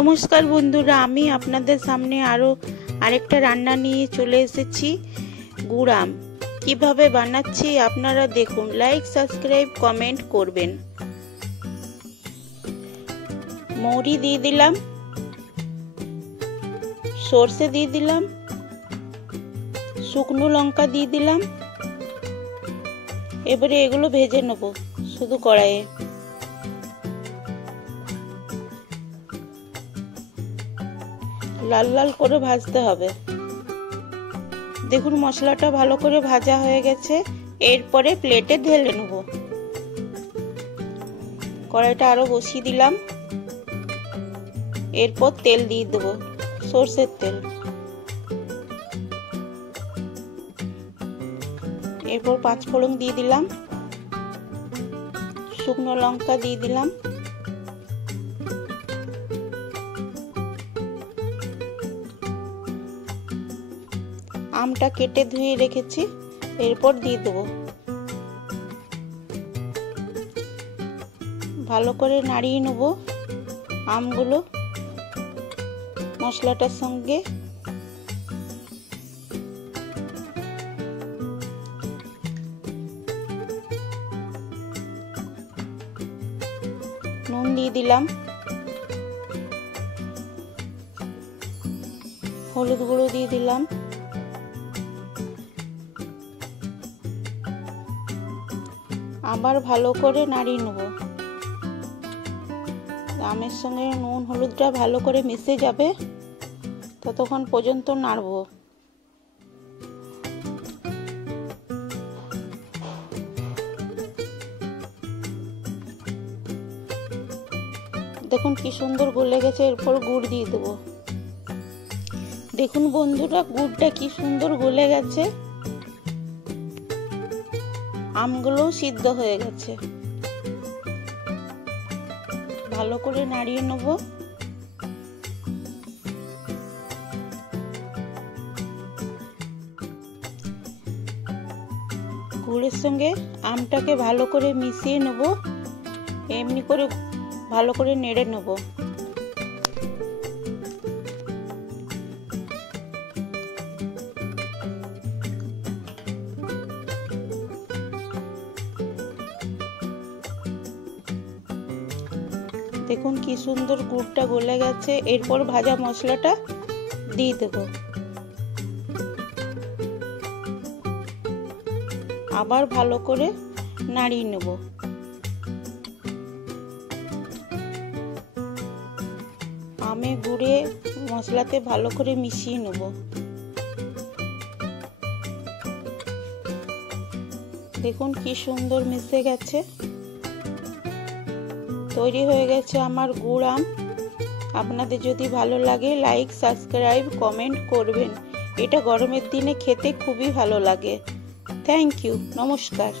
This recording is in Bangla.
নমস্কার বন্ধুরা, আমি আপনাদের সামনে আরেকটা রান্না নিয়ে চলে এসেছি। গুড় আম কিভাবে বানাচ্ছি আপনারা দেখুন। লাইক, সাবস্ক্রাইব, কমেন্ট করবেন। মৌরি দিয়ে দিলাম, সর্ষে দিয়ে দিলাম, শুকনো লঙ্কা দিয়ে দিলাম। এবারে এগুলো ভেজে নেব শুধু কড়াইয়ে। লাল লাল করে ভাজতে হবে। দেখুন মশলাটা ভালো করে ভাজা হয়ে গেছে। এরপরে প্লেটে ঢেলে নেব। কড়াইটা আরো বসিয়ে দিলাম। এরপর তেল দিয়ে দেব, সরষের তেল। এরপর 5 ফোড়ন দিয়ে দিলাম, শুকনো লঙ্কা দিয়ে দিলাম, আমটা কেটে ধুয়ে রেখেছি এরপর দিয়ে দেবো। ভালো করে নাড়িয়ে নেব আমগুলো মশলাটার সঙ্গে। নুন দিয়ে দিলাম, হলুদ গুঁড়ো দিয়ে দিলাম, আবার ভালো করে নাড়িয়ে নেব। আমের সঙ্গে নুন হলুদটা ভালো করে মিশে যাবে, ততক্ষণ পর্যন্ত নাড়ব। দেখুন কি সুন্দর গলে গেছে। এরপর গুড় দিয়ে দেব। দেখুন বন্ধুরা, গুড়টা কি সুন্দর গলে গেছে। আমগুলো সিদ্ধ হয়ে গেছে। ভালো করে নাড়িয়ে নেব। গুড়ের সঙ্গে আমটাকে ভালো করে মিশিয়ে নেব। এমনি করে ভালো করে নেড়ে নেব। দেখুন কি সুন্দর গুড়টা গলে গেছে। এরপর ভাজা মশলাটা দিয়ে দেব। আবার ভালো করে নাড়িয়ে নেব। আমে গুড়ে মশলাতে ভালো করে মিশিয়ে নেব। দেখুন কি সুন্দর মিশে গেছে। তৈরি হয়ে গেছে আমার গুড় আম। আপনাদের যদি ভালো লাগে লাইক, সাবস্ক্রাইব, কমেন্ট করবেন। এটা গরমের দিনে খেতে খুবই ভালো লাগে। Thank you. নমস্কার।